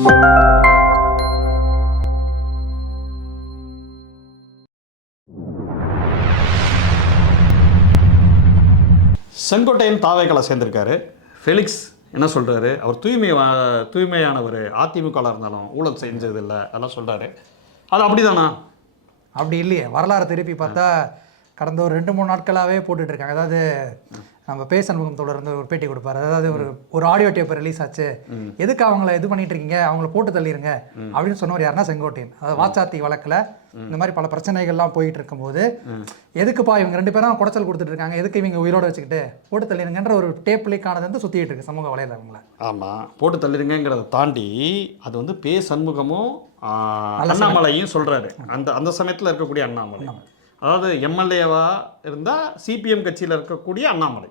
Sengottaiyan தாவேக்களை சேர்ந்திருக்காரு. Felix என்ன சொல்றாரு? அவர் தூய்மை தூய்மையானவர் அதிமுகவில் இருந்தாலும் ஊழல் செஞ்சது இல்லை அதெல்லாம் சொல்றாரு. அது அப்படிதானா? அப்படி இல்லையே. வரலாறு திருப்பி பார்த்தா கடந்த ஒரு ரெண்டு மூணு நாட்களாகவே போட்டுட்டு இருக்காங்க. அதாவது நம்ம பே சண்முகம் தோழர் வந்து ஒரு பேட்டி கொடுப்பாரு. அதாவது ஒரு ஒரு ஆடியோ டேப் ரிலீஸ் ஆச்சு. எதுக்கு அவங்கள இது பண்ணிட்டு இருக்கீங்க அவங்கள போட்டு தள்ளிருங்க. அப்படின்னு சொன்னவர் யாருன்னா செங்கோட்டையன். அதாவது வாச்சாத்தி வழக்குல இந்த மாதிரி பல பிரச்சனைகள்லாம் போயிட்டு இருக்கும்போது எதுக்குப்பா இவங்க ரெண்டு பேரும் குடைச்சல் கொடுத்துட்டு இருக்காங்க எதுக்கு இவங்க உயிரோட வச்சுக்கிட்டு போட்டு தள்ளிருங்கன்ற ஒரு டேப் லீக் ஆனது வந்து சுத்திட்டு இருக்கு சமூக வலைதளங்கள ஆமாம் போட்டு தள்ளிருங்கிறத தாண்டி அது வந்து பே சண்முகமும் அண்ணாமலையும் சொல்றாரு. அந்த அந்த சமயத்தில் இருக்கக்கூடிய அண்ணாமலை. அதாவது எம்எல்ஏவா இருந்தால் சிபிஎம் கட்சியில் இருக்கக்கூடிய அண்ணாமலை.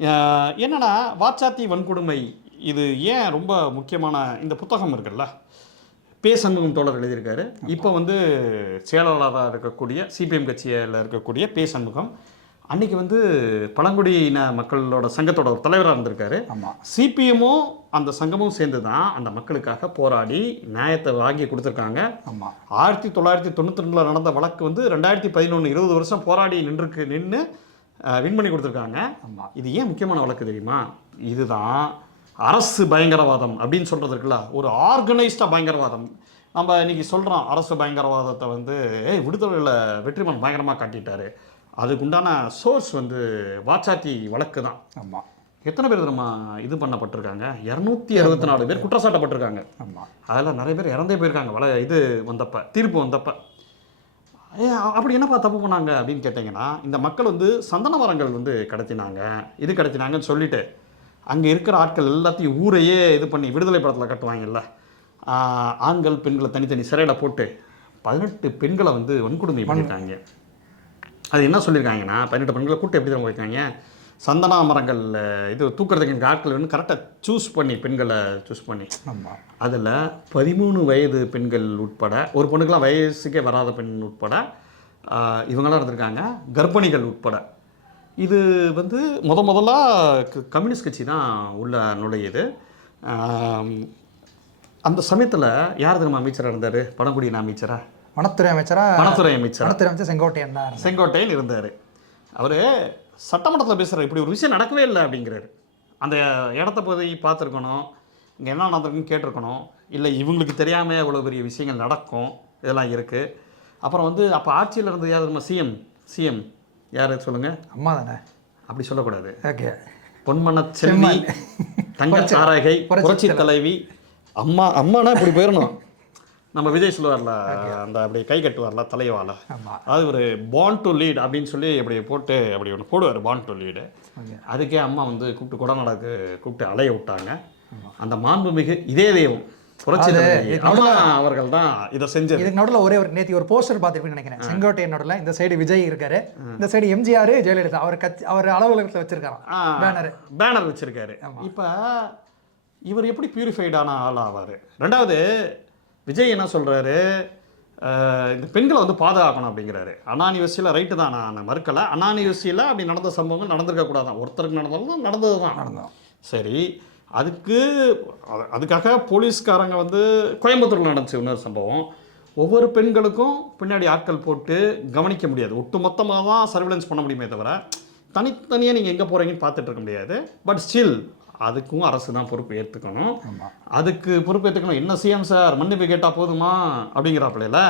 என்னன்னா வாச்சாத்தி வன்கொடுமை? இது ஏன் ரொம்ப முக்கியமான இந்த புத்தகம் இருக்குல்ல? பே சண்முகம் தோழர் எழுதியிருக்காரு. இப்போ வந்து செயலாளராக இருக்கக்கூடிய சிபிஎம் கட்சியில் இருக்கக்கூடிய பே சண்முகம் அன்னைக்கு வந்து பழங்குடியின மக்களோட சங்கத்தோட ஒரு தலைவராக இருந்திருக்காரு. ஆமா. சிபிஎம்மும் அந்த சங்கமும் சேர்ந்து தான் அந்த மக்களுக்காக போராடி நியாயத்தை வாங்கி கொடுத்துருக்காங்க. ஆமா. ஆயிரத்தி தொள்ளாயிரத்தி தொண்ணூற்றி ரெண்டில் நடந்த வழக்கு வந்து ரெண்டாயிரத்தி பதினொன்று இருபது வருஷம் போராடி நின்றுருக்கு நின்று வின் பண்ணி கொடுத்துருக்காங்க. ஆமா. இது ஏன் முக்கியமான வழக்கு தெரியுமா? இதுதான் அரசு பயங்கரவாதம் அப்படின்னு சொல்றது இருக்குல்ல ஒரு ஆர்கனைஸ்டாக பயங்கரவாதம். நம்ம இன்னைக்கு சொல்கிறோம் அரசு பயங்கரவாதத்தை வந்து விடுதலையில் வெற்றிமாறன் பயங்கரமாக காட்டிட்டாரு. அதுக்குண்டான சோர்ஸ் வந்து வாச்சாத்தி வழக்கு தான் ஆமா. எத்தனை பேர் நம்ம இது பண்ணப்பட்டிருக்காங்க? இரநூத்தி அறுபத்தி நாலு பேர் குற்றச்சாட்டப்பட்டிருக்காங்க. ஆமா. அதில் நிறைய பேர் இறந்தே போயிருக்காங்க. வள இது வந்தப்ப தீர்ப்பு வந்தப்ப. ஏ அப்படி என்னப்பா தப்பு பண்ணாங்க அப்படின்னு கேட்டிங்கன்னா இந்த மக்கள் வந்து சந்தன மரங்கள் வந்து கடத்தினாங்க. இது கடத்தினாங்கன்னு சொல்லிட்டு அங்கே இருக்கிற ஆட்கள் எல்லாத்தையும் ஊரையே இது பண்ணி விடுதலை படத்தில் கட்டுவாங்கல்ல. ஆண்கள் பெண்களை தனித்தனி சிறையில் போட்டு பதினெட்டு பெண்களை வந்து வன்கொடுமை பண்ணியிருக்காங்க அது என்ன சொல்லியிருக்காங்கன்னா பதினெட்டு பெண்களை கூட்டு எப்படி தான் போயிருக்காங்க சந்தன மரங்கள் இது தூக்குறதுக்கு ஆட்கள் வந்து கரெக்டாக சூஸ் பண்ணி பெண்களை சூஸ் பண்ணி. ஆமா. அதில் பதிமூணு வயது பெண்கள் உட்பட ஒரு பொண்ணுக்கெலாம் வயசுக்கே வராத பெண் உட்பட ஆஹ், இவங்கெல்லாம் இருந்திருக்காங்க. கர்ப்பிணிகள் உட்பட. இது வந்து முத முதல்ல க- கம்யூனிஸ்ட் கட்சி தான் உள்ள நுழையுது. அந்த சமயத்தில் யார் தெரியுமா அமைச்சராக இருந்தார்? பழங்குடியின அமைச்சரா? வனத்துறை அமைச்சரா? வனத்துறை அமைச்சர்? வனத்துறை அமைச்சர் செங்கோட்டையன் தான். செங்கோட்டையன் இருந்தார். அவர் சட்டமன்றத்தில் பேசுகிறார் இப்படி ஒரு விஷயம் நடக்கவே இல்லை அப்படிங்கிறாரு. அந்த இடத்த போய் பார்த்துருக்கணும். இங்கே என்ன நடந்திருக்குன்னு கேட்டிருக்கணும். இல்லை இவங்களுக்கு தெரியாமல் இவ்வளோ பெரிய விஷயங்கள் நடக்கும். இதெல்லாம் இருக்குது அப்புறம் வந்து அப்போ ஆட்சியில் இருந்தது யார் நம்ம சிஎம். சிஎம். யார்? சொல்லுங்கள் அம்மா தானே? அப்படி சொல்லக்கூடாது. ஓகே. பொன்மன செல்வி தங்க புரட்சி புரட்சி தலைவி அம்மா அம்மானா இப்படி போயிடணும். நம்ம விஜய் சொல்லுவார்ல அந்த அப்படி கை கட்டுவார்ல தலைவால. ஆமா. அது ஒரு பாண்ட் டு லீட் அப்படின்னு சொல்லி அப்படி போட்டு அப்படி ஒன்று போடுவார் பாண்ட் டு லீடு அதுக்கே அம்மா வந்து கூப்பிட்டு கொடநாடக்கு கூப்பிட்டு அலைய விட்டாங்க. அந்த மாண்புமிகு இதே தெய்வம் புரட்சி அம்மா அவர்கள் தான் இதை செஞ்சது. இதுக்கு நடுவில் ஒரே ஒரு நேத்தி ஒரு போஸ்டர் பார்த்துருப்பீங்கன்னு நினைக்கிறேன். செங்கோட்டையன் நடுவில் இந்த சைடு விஜய் இருக்காரு. இந்த சைடு எம்ஜிஆர் ஜெயலலிதா. அவர் கட்சி அவர் அலுவலகத்தில் வச்சிருக்காராம். பேனர் பேனர் வச்சிருக்காரு. இப்போ இவர் எப்படி பியூரிஃபைடான ஆள் ஆவார்? ரெண்டாவது விஜய் என்ன சொல்றாரு? அஹ், இந்த பெண்களை வந்து பாதுகாக்கணும் அப்படிங்கிறாரு. அனானிவசியில் ரைட்டு தான் நான் மறுக்கலை. அனானிவசியில் அப்படி நடந்த சம்பவங்கள் நடந்திருக்க கூடாதான் ஒருத்தருக்கு நடந்தாலும் நடந்தது. தான் நடந்தோம் சரி அதுக்கு அது- அதுக்காக போலீஸ்காரங்க வந்து கோயம்புத்தூரில் நடந்துச்சு இன்னொரு சம்பவம். ஒவ்வொரு பெண்களுக்கும் பின்னாடி ஆட்கள் போட்டு கவனிக்க முடியாது. ஒட்டுமொத்தமாக தான் சர்வேலன்ஸ் பண்ண முடியுமே தவிர தனித்தனியாக நீங்கள் எங்கே போகிறீங்கன்னு பார்த்துட்டு இருக்க முடியாது. பட் ஸ்டில் அதுக்கும் அரசு தான் பொறுப்பு ஏற்றுக்கணும் அதுக்கு பொறுப்பேற்றுக்கணும் என்ன சிஎம் சார்? மன்னிப்பு கேட்டால் போதுமா? அப்படிங்கிறாப்புல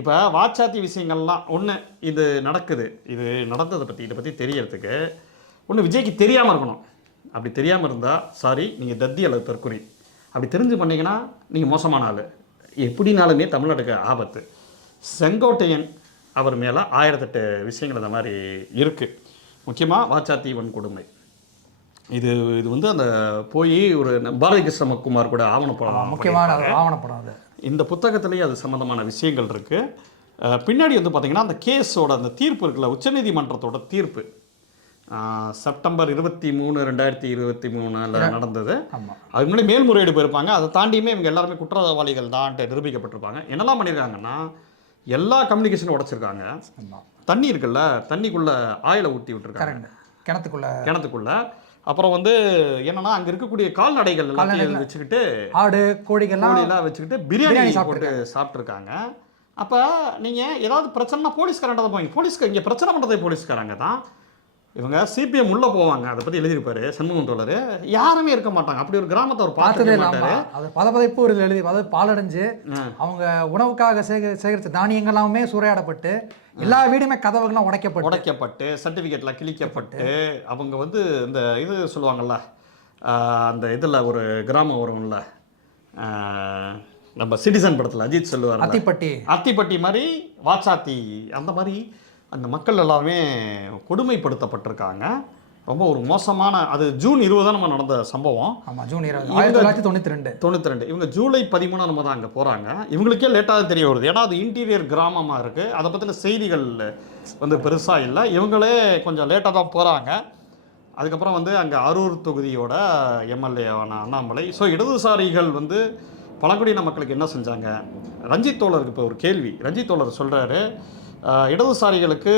இப்போ வாச்சாத்தி விஷயங்கள்லாம் ஒன்று இது நடக்குது. இது நடந்ததை பற்றி இதை பற்றி தெரியறதுக்கு ஒன்று விஜய்க்கு தெரியாமல் இருக்கணும். அப்படி தெரியாமல் இருந்தால் சாரி நீங்கள் தத்தி அல்லது தற்குறி அப்படி தெரிஞ்சு பண்ணீங்கன்னா நீங்கள் மோசமான ஆள். எப்படினாலுமே தமிழ்நாட்டுக்கு ஆபத்து. செங்கோட்டையன் அவர் மேலே ஆயிரத்தெட்டு விஷயங்கள் இந்த மாதிரி இருக்குது முக்கியமாக வாச்சாத்தி வன்கொடுமை. இது இது வந்து அந்த போய் ஒரு பாரதி கிருஷ்ணகுமார் கூட ஆவணப்படம் முக்கியமான ஆவணப்படம் அது. இந்த புத்தகத்திலேயே அது சம்மந்தமான விஷயங்கள் இருக்குது பின்னாடி வந்து பார்த்தீங்கன்னா அந்த கேஸோட அந்த தீர்ப்பு இருக்குல்ல உச்சநீதிமன்றத்தோட தீர்ப்பு. செப்டம்பர் இருபத்தி மூணு ரெண்டாயிரத்தி இருபத்தி மூணில் நடந்தது. அதுக்கு முன்னாடி மேல்முறையீடு போயிருப்பாங்க. அதை தாண்டியுமே இவங்க எல்லாருமே குற்றவாளிகள் தான்ட்டு நிரூபிக்கப்பட்டிருப்பாங்க. என்னெல்லாம் பண்ணியிருக்காங்கன்னா எல்லா கம்யூனிகேஷனும் உடைச்சிருக்காங்க. தண்ணி இருக்குல்ல தண்ணிக்குள்ள ஆயிலை ஊற்றி விட்டுருக்காங்க. கிணத்துக்குள்ள. கிணத்துக்குள்ள. அப்புறம் வந்து என்னன்னா அங்க இருக்கக்கூடிய கால்நடைகள் எல்லாத்தையும் வச்சுக்கிட்டு ஆடு கோழிகள்லாம் கோழிலாம் வச்சுக்கிட்டு பிரியாணி பிரியாணி போட்டு சாப்பிட்ருக்காங்க அப்போ நீங்கள் ஏதாவது பிரச்சனைனா போலீஸ்காரன்ட்ட தான் போவீங்க போலீஸ்க்கு இங்கே பிரச்சனை பண்ணுறதே போலீஸ்காரங்க தான். இவங்க சிபிஎம் உள்ளே போவாங்க. அதை பற்றி எழுதியிருப்பாரு சண்முகம் தோழர். யாருமே இருக்க மாட்டாங்க. அப்படி ஒரு கிராமத்தை அவர் பார்த்ததே மாட்டாரு. அது பதப்பதைப்பு ஒரு எழுதி அதாவது பாலடைஞ்சு. அவங்க உணவுக்காக சேக சேகரித்த தானியங்கள் எல்லாமே சூறையாடப்பட்டு எல்லா வீடுமே கதவுகள்லாம் உடைக்கப்பட்டு. உடைக்கப்பட்டு சர்டிஃபிகேட்லாம் கிழிக்கப்பட்டு அவங்க வந்து இந்த இது சொல்லுவாங்கல்ல அந்த இதில் ஒரு கிராமம் வரும்ல நம்ம சிட்டிசன் படத்தில் அஜித் சொல்லுவார் அத்திப்பட்டி. அத்திப்பட்டி மாதிரி வாச்சாத்தி அந்த மாதிரி அந்த மக்கள் எல்லாருமே கொடுமைப்படுத்தப்பட்டிருக்காங்க. ரொம்ப ஒரு மோசமான அது ஜூன் இருபதாம் நம்ம நடந்த சம்பவம். ஆமா ஜூன் இருபது. ஆயிரத்தி தொள்ளாயிரத்தி தொண்ணூத்தி ரெண்டு. தொண்ணூற்றி ரெண்டு. இவங்க ஜூலை பதிமூணு நம்ம தான் அங்கே போகிறாங்க இவங்களுக்கே லேட்டாக தெரிய வருது. ஏன்னா அது இன்டீரியர் கிராமமாக இருக்குது அதை பற்றின செய்திகள் வந்து பெருசாக இல்லை. இவங்களே கொஞ்சம் லேட்டாக தான் போகிறாங்க அதுக்கப்புறம் வந்து அங்கே அரூர் தொகுதியோட எம்எல்ஏவான அண்ணாமலை. ஸோ இடதுசாரிகள் வந்து பழங்குடியின மக்களுக்கு என்ன செஞ்சாங்க? ரஞ்சித் தோழருக்கு இப்போ ஒரு கேள்வி. ரஞ்சித் தோழர் சொல்கிறாரு இடதுசாரிகளுக்கு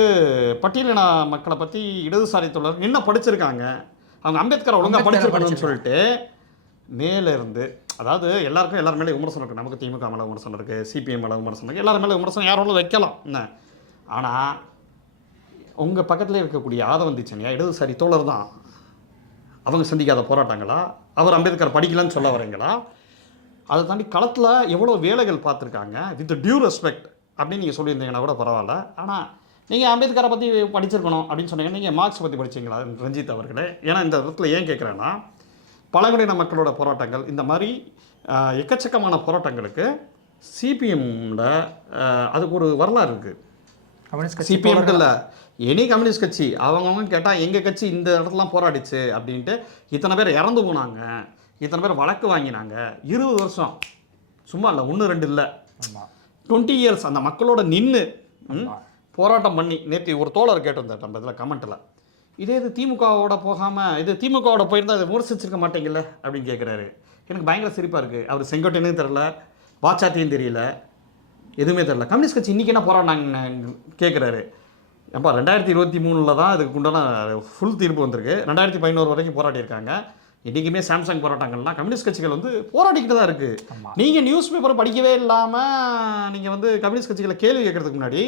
பட்டியலின மக்களை பற்றி இடதுசாரி தோழர் என்ன படிச்சிருக்காங்க. அவங்க அம்பேத்கரை ஒழுங்காக படிச்சிருக்கணும்னு சொல்லிட்டு மேல இருந்து அதாவது எல்லாருக்கும் எல்லார் மேலே விமர்சனம் இருக்குது நமக்கு திமுக மேலே விமர்சனம் இருக்குது சிபிஎம் மேலே விமர்சனம் இருக்குது எல்லார் மேலே விமர்சனம் யாரோட வைக்கலாம். என்ன? ஆனால் உங்கள் பக்கத்தில் இருக்கக்கூடிய ஆதவந்தி சென்னையா இடதுசாரி தோழர் தான்? அவங்க சந்திக்காத போராட்டங்களா? அவர் அம்பேத்கர் படிக்கலன்னு சொல்ல வரீங்களா? அதை தாண்டி களத்தில் எவ்வளோ வேலைகள் பார்த்துருக்காங்க? வித் டியூ ரெஸ்பெக்ட் அப்படின்னு நீங்கள் சொல்லியிருந்தீங்கன்னா கூட பரவாயில்ல. ஆனால் நீங்கள் அம்பேத்கரை பற்றி படிச்சிருக்கணும் அப்படின்னு சொன்னீங்க நீங்கள் மார்க்ஸ் பற்றி படிச்சீங்களா ரஞ்சித் அவர்களே? ஏன்னா இந்த இடத்துல ஏன் கேட்குறேன்னா பழங்குடியின மக்களோட போராட்டங்கள் இந்த மாதிரி எக்கச்சக்கமான போராட்டங்களுக்கு சிபிஎம்ல அதுக்கு ஒரு வரலாறு இருக்குது கம்யூனிஸ்ட் கட்சி சிபிஎம் இல்லை. எனி கம்யூனிஸ்ட் கட்சி அவங்கவுங்க கேட்டால் எங்கள் கட்சி இந்த இடத்துலாம் போராடிச்சு அப்படின்ட்டு இத்தனை பேர் இறந்து போனாங்க. இத்தனை பேர் வழக்கு வாங்கினாங்க. இருபது வருஷம். சும்மா இல்லை ஒன்று ரெண்டு இல்லை. டுவெண்ட்டி இயர்ஸ் அந்த மக்களோட நின்று போராட்டம் பண்ணி நேற்று ஒரு தோழர் கேட்டிருந்தார் நம்ம இதில் கமெண்ட்டில் இதே இது திமுகவோட போகாமல் இது திமுகவோட போயிருந்தா அதை விமர்சிச்சிருக்க மாட்டீங்கல்ல? அப்படின்னு கேட்குறாரு. எனக்கு பயங்கர சிரிப்பாக இருக்குது அவர் செங்கோட்டையனும் தெரில வாச்சாத்தியும் தெரியல எதுவுமே தெரில கம்யூனிஸ்ட் கட்சி இன்றைக்கி என்ன போராடினாங்க கேட்குறாரு. ஏப்பா ரெண்டாயிரத்தி இருபத்தி மூணில் தான் இதுக்கு உண்டான ஃபுல் தீர்ப்பு வந்திருக்கு. ரெண்டாயிரத்தி பதினோரு வரைக்கும் போராடியிருக்காங்க. இன்றைக்குமே சாம்சங் போராட்டங்கள்லாம் கம்யூனிஸ்ட் கட்சிகள் வந்து போராடிக்கிட்டு தான் இருக்குது. நீங்கள் நியூஸ் பேப்பர் படிக்கவே இல்லாமல் நீங்கள் வந்து கம்யூனிஸ்ட் கட்சிகளை கேள்வி கேட்கறதுக்கு முன்னாடி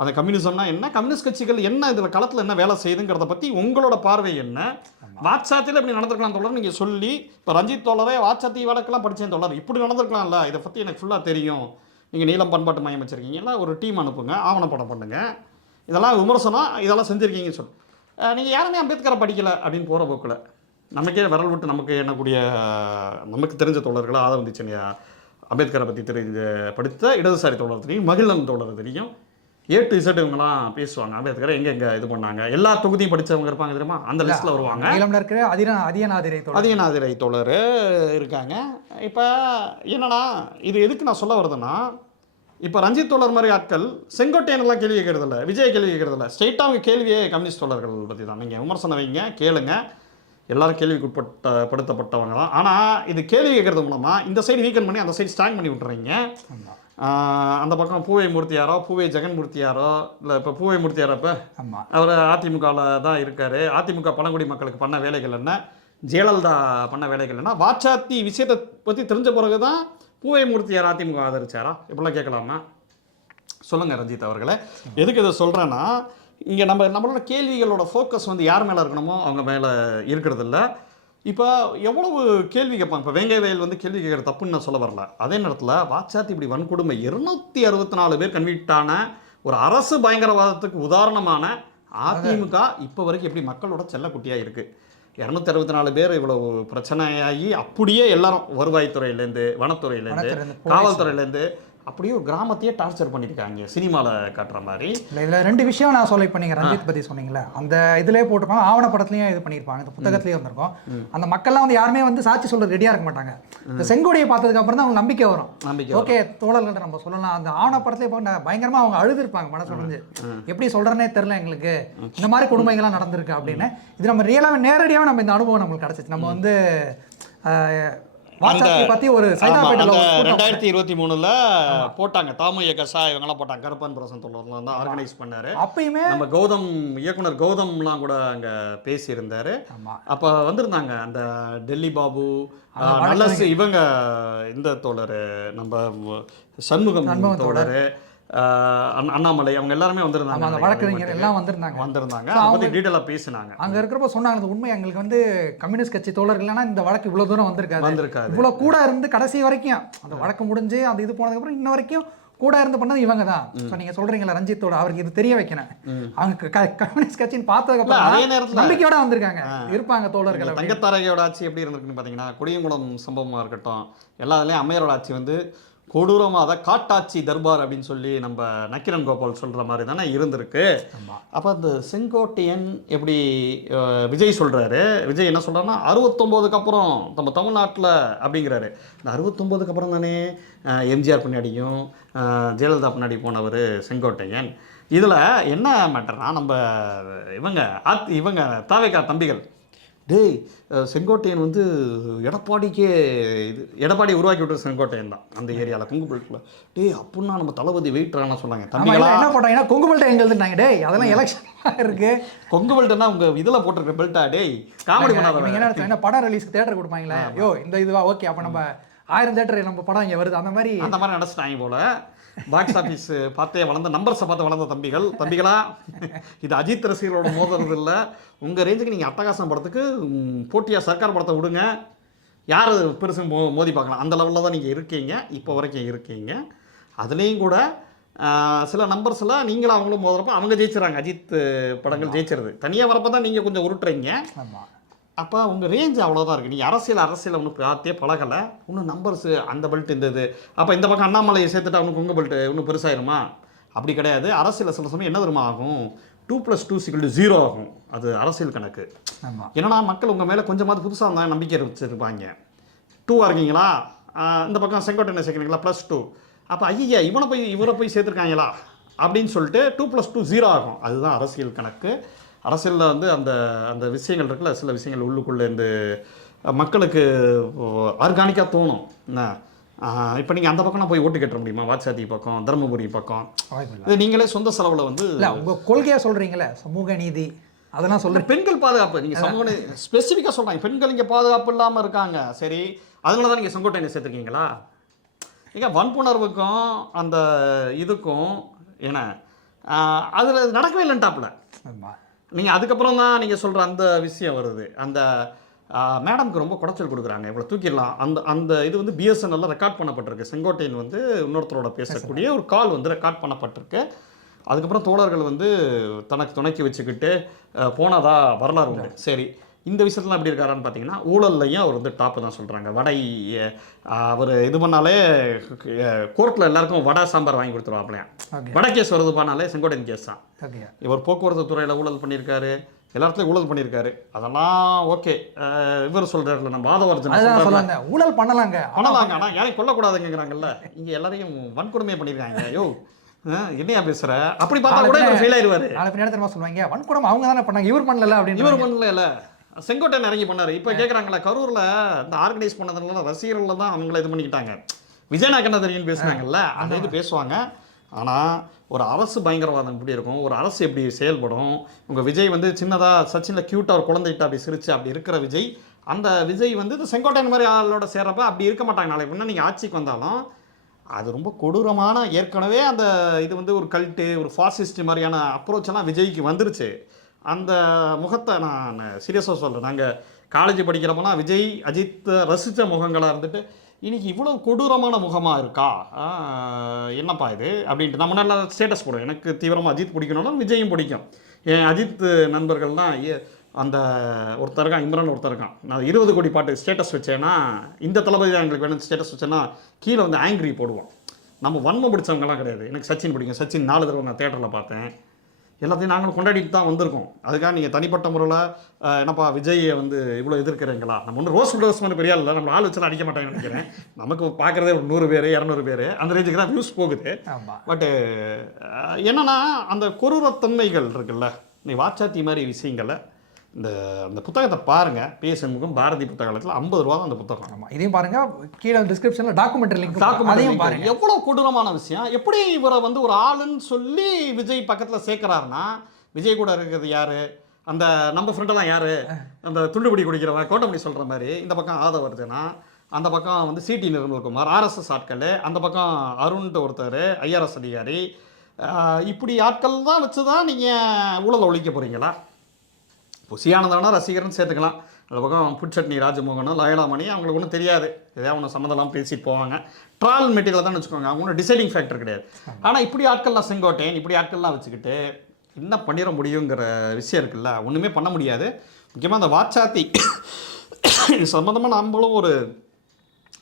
அந்த கம்யூனிசம்னா என்ன கம்யூனிஸ்ட் கட்சிகள் என்ன இதில் களத்தில் என்ன வேலை செய்யுதுங்கிறத பற்றி உங்களோட பார்வை என்ன? வாட்சாத்தியில் இப்படி நடந்திருக்கலாம் தோழர் நீங்கள் சொல்லி இப்போ ரஞ்சித் தோழரே வாட்சாத்தி வழக்கெல்லாம் படித்தேன் தோழர். இப்படி நடந்திருக்கலாம்ல இதை பற்றி எனக்கு ஃபுல்லாக தெரியும். நீங்கள் நீளம் பண்பாட்டு மையம் வச்சுருக்கீங்களா ஒரு டீம் அனுப்புங்க ஆவணப்படம் பண்ணுங்க. இதெல்லாம் விமர்சனம் இதெல்லாம் செஞ்சுருக்கீங்கன்னு சொல்லி. நீங்கள் யாருமே அம்பேத்கரை படிக்கல அப்படின்னு போகிற போக்கில். நமக்கே விரல் விட்டு நமக்கு எண்ணக்கூடிய நமக்கு தெரிஞ்ச தோழர்களாக ஆதரவு வந்துச்சு அம்பேத்கரை பற்றி தெரிஞ்ச படித்த இடதுசாரி தோழர் தெரியும் மகிழன் தோழர் தெரியும். ஏ டு இசட் இவங்கலாம் பேசுவாங்க. அம்பேத்கரை எங்க எங்க இது பண்ணாங்க? எல்லா தொகுதியும் படிச்சவங்க இருப்பாங்க தெரியுமா? அந்த லிஸ்ட்டில் வருவாங்க. இருக்கிற அதிர அதியநாதிரை தொடர் அதிகநாதிரை தோழர் இருக்காங்க. இப்போ என்னன்னா இது எதுக்கு நான் சொல்ல வருதுன்னா இப்போ ரஞ்சித் தோழர் மாதிரி ஆட்கள் செங்கோட்டையனெல்லாம் கேள்வி கேட்கறதில்ல விஜய் கேள்வி கேட்கறதில்ல. ஸ்ட்ரெயிட்டாக அவங்க கேள்வியே கம்யூனிஸ்ட் தோழர்கள் பற்றி தான் நீங்கள் விமர்சனம் வைங்க கேளுங்க. எல்லாரும் கேள்விக்கு உட்பட்ட படுத்தப்பட்டவங்க தான் ஆனால் இது கேள்வி கேட்கறது மூலமாக இந்த சைடு வீக்கன் பண்ணி அந்த சைடு ஸ்ட்ராங் பண்ணி விட்டுறீங்க. ஆஹ் அந்த பக்கம் பூவை மூர்த்தியாரோ பூவை ஜெகன்மூர்த்தியாரோ இல்லை இப்போ பூவை மூர்த்தியாரோ இப்போ? அவர் அதிமுகவில் தான் இருக்கார். அதிமுக பழங்குடி மக்களுக்கு பண்ண வேலைகள் என்ன? ஜெயலலிதா பண்ண வேலைகள் என்ன? வாச்சாத்தி விஷயத்தை பற்றி தெரிஞ்ச பிறகு தான் பூவை மூர்த்தியார் அதிமுக ஆதரிச்சாரா? இப்படிலாம் கேட்கலாமா சொல்லுங்கள் ரஞ்சித் அவர்களே. எதுக்கு இதை சொல்கிறேன்னா இங்கே நம்ம நம்மளோட கேள்விகளோட ஃபோக்கஸ் வந்து யார் மேலே இருக்கணுமோ அவங்க மேலே இருக்கிறது இல்ல இப்போ எவ்வளவு கேள்வி கேட்பாங்க இப்போ வேங்கை வயல் வந்து கேள்வி கேட்குற தப்புன்னு நான் சொல்ல வரல. அதே நேரத்தில் வாச்சாத்தி இப்படி வன்கொடுமை இருநூத்தி அறுபத்தி நாலு பேர் கன்விக்டான ஒரு அரசு பயங்கரவாதத்துக்கு உதாரணமான அதிமுக இப்போ வரைக்கும் எப்படி மக்களோட செல்லக்குட்டியாக இருக்குது இரநூத்தி அறுபத்தி நாலு பேர் இவ்வளவு பிரச்சனையாகி அப்படியே எல்லாரும் வருவாய்த்துறையிலேருந்து வனத்துறையிலேருந்து. காவல்துறையிலேருந்து அப்படியே ஒரு கிராமத்தையே டார்ச்சர் பண்ணியிருக்காங்க சினிமாவில் காட்டுற மாதிரி. இல்லை இதில் ரெண்டு விஷயம் நான் சொல்ல நீங்கள் ரஞ்சித் பற்றி சொன்னீங்களே அந்த இதிலே போட்டிருப்பாங்க ஆவணப்படத்துலையும் இது பண்ணியிருப்பாங்க இந்த புத்தகத்துலேயும் வந்திருக்கும் அந்த மக்கள்லாம் வந்து யாருமே வந்து சாட்சி சொல்ல ரெடியாக இருக்க மாட்டாங்க. இந்த செங்கோடியை பார்த்ததுக்கு அப்புறம் தான் அவங்க நம்பிக்கை வரும். நம்பிக்கை ஓகே தோழர்கள்ட்ட நம்ம சொல்லலாம். அந்த ஆவணப்படத்துலேயே இப்போ பயங்கரமாக அவங்க அழுதுருப்பாங்க மனசு உடைஞ்சு. எப்படி சொல்கிறேனே தெரில எங்களுக்கு. இந்த மாதிரி கொடுமைகள்லாம் நடந்திருக்கு அப்படின்னு. இது நம்ம ரியலாக நேரடியாக நம்ம இந்த அனுபவம் நம்மளுக்கு கிடச்சிச்சு. நம்ம வந்து பத்தி ஒரு ரெண்டாயிரத்தி இருபத்தி மூணுல போட்டாங்க. தாமு கசா இவங்கெல்லாம் போட்டாங்க. கருப்பன் பிரசன் தொழில் தான் ஆர்கனைஸ் பண்ணாரு. அப்பயுமே நம்ம கௌதம் இயக்குனர் கௌதம்லாம் கூட அங்க பேசியிருந்தாரு. அப்ப வந்திருந்தாங்க அந்த டெல்லி பாபு நல்ல இவங்க இந்த தோழர் நம்ம சண்முகம் தோழர். அண்ணாமலை அவங்க எல்லாருமே வந்திருந்தாங்க அந்த வழக்கறிஞர் எல்லாம் வந்திருந்தாங்க. வந்திருந்தாங்க. அதை பத்தி டீட்டெயிலாக பேசினாங்க. அங்க இருக்கிறப்ப சொன்னாங்க அந்த உண்மை எங்களுக்கு வந்து கம்யூனிஸ்ட் கட்சி தோழர்கள் இல்லைன்னா இந்த வழக்கு இவ்வளவு தூரம் வந்திருக்காது. வந்திருக்காது. இவ்வளவு கூட இருந்து கடைசி வரைக்கும் அந்த வழக்கு முடிஞ்சு அந்த இது போனதுக்கு அப்புறம் இன்ன வரைக்கும் கூட இருந்து பண்ணது இவங்க தான். ஸோ நீங்க சொல்றீங்களா ரஞ்சித்தோட அவருக்கு இது தெரிய வைக்கணும். அவங்க கம்யூனிஸ்ட் கட்சின்னு பார்த்ததுக்கு இல்ல, அதே நேரத்துல- நம்பிக்கையோட வந்திருக்காங்க. இருப்பாங்க தோழர்கள். தங்கத்தாரகையோட ஆட்சி எப்படி இருந்திருக்குன்னு பார்த்தீங்கன்னா கொடியங்குளம் சம்பவமாக இருக்கட்டும் எல்லா இதுலேயும் அம்மையாரோட ஆட்சி வந்து கொடூரமாக காட்டாட்சி தர்பார் அப்படின்னு சொல்லி நம்ம நக்கிரன் கோபால் சொல்கிற மாதிரி தானே இருந்திருக்கு. அப்போ அந்த செங்கோட்டையன் எப்படி விஜய் சொல்கிறாரு விஜய் என்ன சொல்கிறாருன்னா அறுபத்தொம்போதுக்கு அப்புறம் நம்ம தமிழ்நாட்டில் அப்படிங்கிறாரு. இந்த அறுபத்தொம்போதுக்கு அப்புறம் தானே எம்ஜிஆர் பின்னாடியும் ஜெயலலிதா பின்னாடி போனவர் செங்கோட்டையன். இதில் என்ன மேட்டர்னா நம்ம இவங்க ஆத் இவங்க தாவேக்கா தம்பிகள். டேய் செங்கோட்டையன் வந்து எடப்பாடிக்கே இது எடப்பாடி உருவாக்கி விட்டு செங்கோட்டையன் தான் அந்த ஏரியாவில் குங்குபல்ட்டில் டேய் அப்படின்னா நம்ம தளபதி வெயிட்ரான சொன்னாங்க எல்லாம் என்ன போட்டாங்கன்னா கொங்கு பெல்ட் எங்களுதுனாங்க டேய் அதெல்லாம் எலெக்ஷன் இருக்கு. கொங்கு பெல்ட்னா உங்க இதுல போட்டிருக்க பெல்ட்டா டேய் காமெடி பண்ணாத என்ன என்ன படம் ரிலீஸ்க்கு தேட்டர் கொடுப்பாங்களே? யோ இந்த இதுவா ஓகே அப்ப நம்ம ஆயிரம் தேட்டர் நம்ம படம் இங்க வருது அந்த மாதிரி அந்த மாதிரி நினச்சிட்டாங்க போல. பாக்ஸ் ஆஃபீஸ் பார்த்தே வளர்ந்த நம்பர்ஸை பார்த்து வளர்ந்த தம்பிகள். தம்பிகளா இது அஜித் ரசிகர்களோட மோதுறது இல்லை உங்கள் ரேஞ்சுக்கு நீங்கள் அட்டகாசம் படத்துக்கு ம், போட்டியா சர்க்கார் படத்தை விடுங்க. யார் பெருசு மோ மோதி பார்க்கலாம். அந்த லெவலில் தான் நீங்கள் இருக்கீங்க. இப்போ வரைக்கும் இருக்கீங்க. அதுலேயும் கூட சில நம்பர்ஸில் நீங்களும் அவங்களும் மோதுறப்ப அவங்க ஜெயிச்சிடறாங்க அஜித் படங்கள் ஜெயிச்சிருது. தனியாக வரப்போ தான் நீங்கள் கொஞ்சம் உருட்டுறீங்க. அப்போ உங்கள் ரேஞ்ச் அவ்வளோதான் இருக்குது நீங்கள் அரசியல் அரசியல் ஒன்றும் பார்த்தே பழகலை. இன்னும் நம்பர்ஸு அந்த பெல்ட் இந்த இது அப்போ இந்த பக்கம் அண்ணாமலையை சேர்த்துட்டா அவனுக்கு உங்கள் பெல்ட் இன்னும் பெருசாயிருமா? அப்படி கிடையாது. அரசியல் சில சமயம் என்ன தெரியுமா ஆகும்? டூ ப்ளஸ் டூ சிக்கல் ஜீரோ ஆகும். அது அரசியல் கணக்கு. என்னன்னா மக்கள் உங்கள் மேலே கொஞ்சமாவது புதுசாக இருந்தால் நம்பிக்கை வச்சுருப்பாங்க. டூவாக இருக்கீங்களா? இந்த பக்கம் செங்கோட்டையனை சேர்க்குறீங்களா? ப்ளஸ் டூ அப்போ ஐயா இவனை போய் இவரை போய் சேர்த்துருக்காங்களா? அப்படின்னு சொல்லிட்டு டூ ப்ளஸ் டூ ஜீரோ ஆகும். அதுதான் அரசியல் கணக்கு. அரசியலில் வந்து அந்த அந்த விஷயங்கள் இருக்குல்ல சில விஷயங்கள் உள்ளுக்குள்ளே இருந்து மக்களுக்கு ஆர்கானிக்காக தோணும். என்ன? இப்போ நீங்கள் அந்த பக்கம் போய் ஓட்டு கட்ட முடியுமா? வாட்சாதி பக்கம் தருமபுரி பக்கம். இது நீங்களே சொந்த செலவில் வந்து இல்ல உங்க கொள்கையா சொல்றீங்களே சமூக நீதி அதெல்லாம் சொல்ற சொல்றேன் பெண்கள் பாதுகாப்பு நீங்க சமூக ஸ்பெசிஃபிக்காக சொல்றாங்க. பெண்கள் இங்க பாதுகாப்பு இல்லாம இருக்காங்க. சரி அதனால தான் நீங்க செங்கோட்டையனை சேர்த்துருக்கீங்களா? ஏங்க வன்புணர்வுக்கும் அந்த இதுக்கும் என்ன? அதுல நடக்கவே இல்லைன்ட்டாப்புல. நீங்க அதுக்கப்புறம் தான் நீங்க சொல்ற அந்த விஷயம் வருது. அந்த மேடம்க்கு ரொம்ப குடைச்சல் கொடுக்குறாங்க. இவ்வளோ தூக்கிடலாம். அந்த அந்த இது வந்து பிஎஸ்என்எல்ல ரெக்கார்ட் பண்ணப்பட்டிருக்கு. செங்கோட்டையன் வந்து இன்னொருத்தரோட பேசக்கூடிய ஒரு கால் வந்து ரெக்கார்ட் பண்ணப்பட்டிருக்கு. அதுக்கப்புறம் தோழர்கள் வந்து தனக்கு துணைக்கி வச்சுக்கிட்டு போனதா வரலாறு உண்டு. சரி. இந்த விஷயத்துல எப்படி இருக்காரான்னு பார்த்தீங்கன்னா ஊழல்லையும் அவர் வந்து டாப்பு தான் சொல்கிறாங்க வடை அவர் இது பண்ணாலே கோர்ட்டில் எல்லாருக்கும் வடை சாம்பார் வாங்கி கொடுத்துருவாப்லையா வடை கேஸ் வருதுப்பானாலே செங்கோட்டையன் கேஸ் தான். இவர் போக்குவரத்து துறையில் ஊழல் பண்ணியிருக்காரு எல்லா இடத்துலையும் ஊழல் பண்ணியிருக்காரு. அதெல்லாம் ஓகே. இவர் சொல்கிறாருல நம்ம சொல்லுவாங்க ஊழல் பண்ணலாங்க. பண்ணலாங்க ஆனால் யாரையும் கொல்லக்கூடாதுங்கிறாங்கல்ல. இங்கே எல்லாரையும் வன்கொடுமையை பண்ணியிருக்காங்க யோ அஹ், என்னையா பேசுற? அப்படி பார்த்தா கூட ஃபெயில் ஆயிடுவாரு. நாளை பின்னாடி தெரியுமா சொல்லுவாங்க? வன்கூடம் அவங்க தானே பண்ணாங்க இவர் பண்ணல அப்படின்னு இவர் பண்ணல செங்கோட்டையன் இறங்கி பண்ணாரு இப்போ கேட்குறாங்களே கரூரில் இந்த ஆர்கனைஸ் பண்ணதுனால ரசிகர்கள் தான் அவங்கள இது பண்ணிக்கிட்டாங்க. தெரியும்னு பேசுனாங்கல்ல அந்த இது பேசுவாங்க. ஆனால் ஒரு அரசு பயங்கரவாதம் எப்படி இருக்கும்? ஒரு அரசு எப்படி செயல்படும்? உங்கள் விஜய் வந்து சின்னதாக சச்சினில் க்யூட்டாக ஒரு குழந்தைகிட்ட அப்படி சிரிச்சு அப்படி இருக்கிற விஜய் அந்த விஜய் வந்து இந்த செங்கோட்டையன் மாதிரி ஆளோட சேர்றப்ப அப்படி இருக்க மாட்டாங்க. நாளைக்கு முன்னே நீங்கள் ஆட்சிக்கு வந்தாலும் அது ரொம்ப கொடூரமான ஏற்கனவே அந்த இது வந்து ஒரு கல்ட்டு ஒரு ஃபாசிஸ்ட் மாதிரியான அப்ரோச் எல்லாம் விஜய்க்கு வந்துருச்சு. அந்த முகத்தை நான் சீரியஸாக சொல்கிறேன் நாங்கள் காலேஜ் படிக்கிறப்போலாம் விஜய் அஜித் ரசித்த முகங்களாக இருந்துட்டு இன்றைக்கி இவ்வளோ கொடூரமான முகமாக இருக்கா? என்னப்பா இது? அப்படின்ட்டு நம்ம நல்லா ஸ்டேட்டஸ் போடும் எனக்கு தீவிரமாக அஜித் பிடிக்கணும்னா விஜயும் பிடிக்கும். என் அஜித் நண்பர்கள்லாம் அந்த ஒருத்தர் இருக்கான் இம்ரான் ஒருத்தர் இருக்கான். நான் இருபது கோடி பாட்டு ஸ்டேட்டஸ் வச்சேன்னா இந்த தளபதி எங்களுக்கு வேணும் ஸ்டேட்டஸ் வச்சேன்னா கீழே வந்து ஆங்கிரி போடுவோம் நம்ம வன்மை பிடிச்சவங்கலாம் கிடையாது. எனக்கு சச்சின் பிடிக்கும். சச்சின் நாலு தடவை நான் தேட்டரில் பார்த்தேன். எல்லாத்தையும் நாங்களும் கொண்டாடிட்டு தான் வந்திருக்கோம். அதுக்காக நீங்கள் தனிப்பட்ட முறையில் என்னப்பா விஜயை வந்து இவ்வளோ எதிர்க்கிறீங்களா? நம்ம ஒன்றும் ரோஸ் ரோஸ் மாதிரி பெரிய இல்லை. நம்ம ஆள் வச்சுலாம் அடிக்க மாட்டேன்னு நினைக்கிறேன். நமக்கு பார்க்குறதே ஒரு நூறு பேர் இரநூறு பேர். அந்த ரேஞ்சுக்கு தான் வியூஸ் போகுது. பட்டு என்னன்னா அந்த கொரூரத்தன்மைகள் இருக்குல்ல. நீ வாச்சாத்தி மாதிரி விஷயங்களை இந்த அந்த புத்தகத்தை பாருங்க. பி சண்முகம் பாரதி புத்தகத்தில் ஐம்பது ரூபா தான் அந்த புத்தகம். ஆமா இதையும் பாருங்க. கீழே டிஸ்கிரிப்ஷன்ல டாக்குமெண்ட்ரி லிங்க் அதையும் டாக்குமெண்ட் பாருங்க. எவ்வளவு கொடூரமான விஷயம். எப்படி இவரை வந்து ஒரு ஆளுன்னு சொல்லி விஜய் பக்கத்துல சேர்க்கறாருன்னா விஜய் கூட இருக்கிறது யாரு? அந்த நம்ம ஃப்ரெண்டெல்லாம் யாரு? அந்த துண்டுபிடி குடிக்கிறவன் கோட்டப்படி சொல்ற மாதிரி இந்த பக்கம் ஆதவர்ஜனா அந்த பக்கம் வந்து சிடி நிர்மல்குமார் ஆர்எஸ்எஸ் ஆட்கள் அந்த பக்கம் அருண்ட்டு ஒருத்தர் ஐஆர்எஸ் அதிகாரி. இப்படி ஆட்கள் தான் வச்சு தான் நீங்கள் ஊழலை ஒழிக்க போறீங்களா? புசியானதானா ரசிகர்னு சேர்த்துக்கலாம். அந்த பக்கம் புட்சட்னி ராஜமோகனும் லயலாமணி அவங்களுக்கு ஒன்றும் தெரியாது. எதாவது ஒன்று சம்மந்தம்லாம் பேசிட்டு போவாங்க. ட்ராவல் மெட்டீரியல் தான் வச்சுக்கோங்க. அவங்க ஒன்றும் டிசைடிங் ஃபேக்டர் கிடையாது. ஆனால் இப்படி ஆட்கள்லாம் செங்கோட்டையன் இப்படி ஆட்கள்லாம் வச்சுக்கிட்டு என்ன பண்ணிட முடியுங்கிற விஷயம் இருக்குல்ல? ஒன்றுமே பண்ண முடியாது. முக்கியமாக அந்த வாச்சாத்தி இது சம்மந்தமாக நம்மளும் ஒரு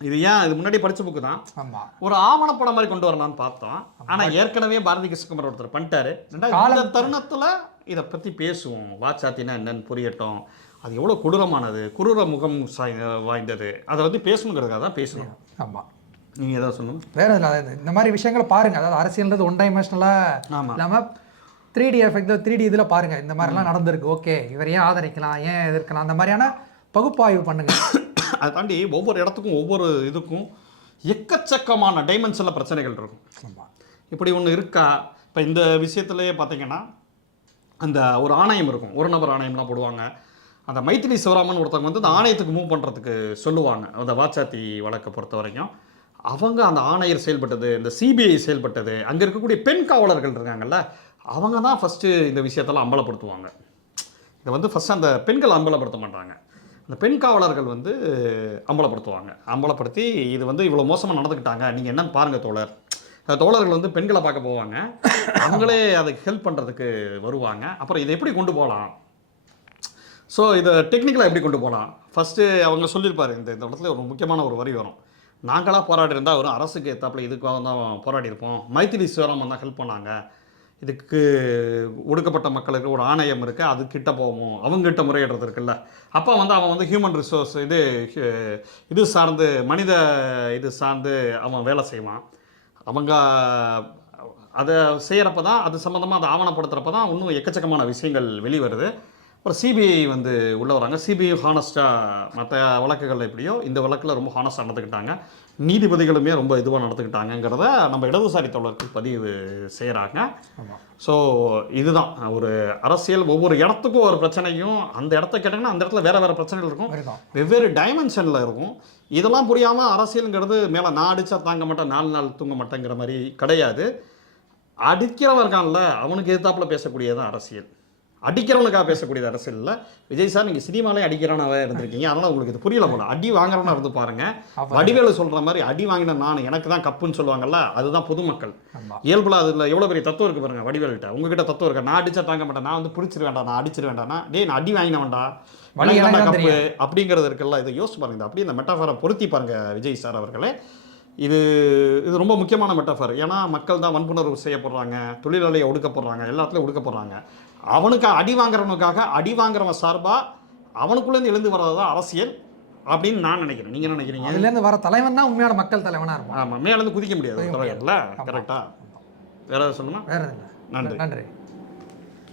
இது ஏன் இது முன்னாடி படிச்ச புக்கு தான். ஆமா. ஒரு ஆவணப்படம் மாதிரி கொண்டு வரலாம்னு பார்த்தோம். ஆனா ஏற்கனவே பாரதி கிருஷ்ணகுமார் ஒருத்தர் பண்ணிட்டாரு. இந்த தருணத்துல இதை பத்தி பேசுவோம். வாச்சாத்தினா என்னன்னு புரியட்டும். அது எவ்வளவு கொடூரமானது. குரூர முகம் சாய் வாய்ந்தது. அதை வந்து பேசணுங்கிறதுக்காக தான் பேசணும் ஆமா. நீங்க ஏதாவது சொல்லணும்? வேற இந்த மாதிரி விஷயங்களை பாருங்க. அதாவது அரசியல்ன்றது ஒன் டைமென்ஷனலாக ஆமா. இல்லாமல் three D effect three D இதில் பாருங்க. இந்த மாதிரிலாம் நடந்திருக்கு. ஓகே. இவர் ஏன் ஆதரிக்கலாம்? ஏன் எதிர்க்கலாம்? அந்த மாதிரியான பகுப்பாய்வு பண்ணுங்க. அதை தாண்டி ஒவ்வொரு இடத்துக்கும் ஒவ்வொரு இதுக்கும் எக்கச்சக்கமான டைமென்ஷனில் பிரச்சனைகள் இருக்கும். இப்படி ஒன்று இருக்கா? இப்போ இந்த விஷயத்துலயே பார்த்தீங்கன்னா அந்த ஒரு ஆணையம் இருக்கும். ஒரு நபர் ஆணையம்லாம் போடுவாங்க. அந்த மைத்திரி சிவராமன் ஒருத்தவங்க வந்து அந்த ஆணையத்துக்கு மூவ் பண்ணுறதுக்கு சொல்லுவாங்க. அந்த வாச்சாத்தி வழக்கை பொறுத்த வரைக்கும். அவங்க அந்த ஆணையர் செயல்பட்டது இந்த சிபிஐ செயல்பட்டது அங்கே இருக்கக்கூடிய பெண் காவலர்கள் இருக்காங்கல்ல அவங்க தான் ஃபஸ்ட்டு இந்த விஷயத்தெல்லாம் அம்பலப்படுத்துவாங்க. இதை வந்து ஃபஸ்ட் அந்த பெண்கள் அம்பலப்படுத்த மாட்டாங்க. அந்த பெண் காவலர்கள் வந்து அம்பலப்படுத்துவாங்க. அம்பலப்படுத்தி இது வந்து இவ்வளோ மோசமாக நடந்துக்கிட்டாங்க. நீங்கள் என்னன்னு பாருங்கள் தோழர். தோழர்கள் வந்து பெண்களை பார்க்க போவாங்க. அவங்களே அதுக்கு ஹெல்ப் பண்ணுறதுக்கு வருவாங்க. அப்புறம் இதை எப்படி கொண்டு போகலாம்? ஸோ இதை டெக்னிக்கலாக எப்படி கொண்டு போகலாம்? ஃபஸ்ட்டு அவங்க சொல்லியிருப்பார் இந்த இந்த இடத்துல ஒரு முக்கியமான ஒரு வரி வரும். நாங்களாக போராடி இருந்தால் வரும் அரசுக்கு ஏற்றாப்புல இதுக்காக தான் போராடி இருப்போம். மைத்திரி சிவராமன் தான் ஹெல்ப் பண்ணாங்க. இதுக்கு ஒடுக்கப்பட்ட மக்களுக்கு ஒரு ஆணையம் இருக்குது அது கிட்ட போவோம். அவங்ககிட்ட முறையிடுறது இருக்குல்ல. அப்போ வந்து அவன் வந்து ஹியூமன் ரிசோர்ஸ் இது இது சார்ந்து மனித இது சார்ந்து அவன் வேலை செய்வான். அவங்க அதை செய்கிறப்ப தான் அது சம்மந்தமாக அதை ஆவணப்படுத்துகிறப்ப தான் இன்னும் எக்கச்சக்கமான விஷயங்கள் வெளிவருது. அப்புறம் சிபிஐ வந்து உள்ளே வராங்க. சிபிஐ ஹானஸ்ட்டாக மற்ற வழக்குகள் எப்படியோ இந்த வழக்கில் ரொம்ப ஹானஸ்ட்டாக நடந்துக்கிட்டாங்க. நீதிபதிகளுமே ரொம்ப இதுவாக நடந்துக்கிட்டாங்கங்கிறத நம்ம இடதுசாரி தோழர்கள் பதிவு செய்கிறாங்க ஸோ இதுதான். ஒரு அரசியல் ஒவ்வொரு இடத்துக்கும் ஒரு பிரச்சனையும் அந்த இடத்த கேட்டிங்கன்னா அந்த இடத்துல வேற வேற பிரச்சனைகள் இருக்கும். வெவ்வேறு டைமென்ஷனில் இருக்கும். இதெல்லாம் புரியாமல் அரசியலுங்கிறது மேலே நான் அடித்தா தாங்க மாட்டேன் நாலு நாள் தூங்க மாட்டேங்கிற மாதிரி கிடையாது. அடிக்கிறவன் இருக்கான்ல அவனுக்கு எதிர்த்தாப்பில் பேசக்கூடியதான் அரசியல். அடிக்கிறவனுக்காக பேசக்கூடியது அரசியல் இல்லை. விஜய் சார் நீங்கள் சினிமாலே அடிக்கிறவனாவே இருந்திருக்கீங்க. அதனால் உங்களுக்கு இது புரியல போல. அடி வாங்குறவனா இருந்து பாருங்க. வடிவேலு சொல்கிற மாதிரி அடி வாங்கின நான் எனக்கு தான் கப்புன்னு சொல்லுவாங்கல்ல அதுதான் பொதுமக்கள். இயல்புல அதில் எவ்வளோ பெரிய தத்துவம் இருக்கு பாருங்க வடிவேல்கிட்ட. உங்ககிட்ட தத்துவம் இருக்கா? நான் அடிச்சா தாங்க மாட்டேன். நான் வந்து பிடிச்சிரு வேண்டாம் நான் அடிச்சிரு வேண்டாம்னா டேய் நான் அடி தான்டா தான் கப்பு அப்படிங்கிறது இருக்குல்ல இதை யோசிச்சு பாருங்க. அப்படியே இந்த மெட்டாஃபரை பொருத்தி பாருங்க விஜய் சார் அவர்களே. இது இது ரொம்ப முக்கியமான மெட்டாஃபர் ஏன்னா மக்கள் தான் வன்புணர்வு செய்யப்படுறாங்க தொழிலாளியை ஒடுக்கப்படுறாங்க எல்லாத்துலையும் ஒடுக்கப்படுறாங்க அவனுக்கு அடி வாங்குறவனுக்காக அடி வாங்குறவன் சார்பா அவனுக்குள்ளேருந்து எழுந்து வர்றது தான் அரசியல் அப்படின்னு நான் நினைக்கிறேன். நீங்க என்ன நினைக்கிறீங்க? அதுல இருந்து வர தலைவன் தான் உண்மையான மக்கள் தலைவனா இருப்பான். ஆமா மேலேருந்து குதிக்க முடியாது. தலைவர்ல கரெக்டா வேற ஏதாவது சொல்லணுமா? வேற நன்றி. நன்றி.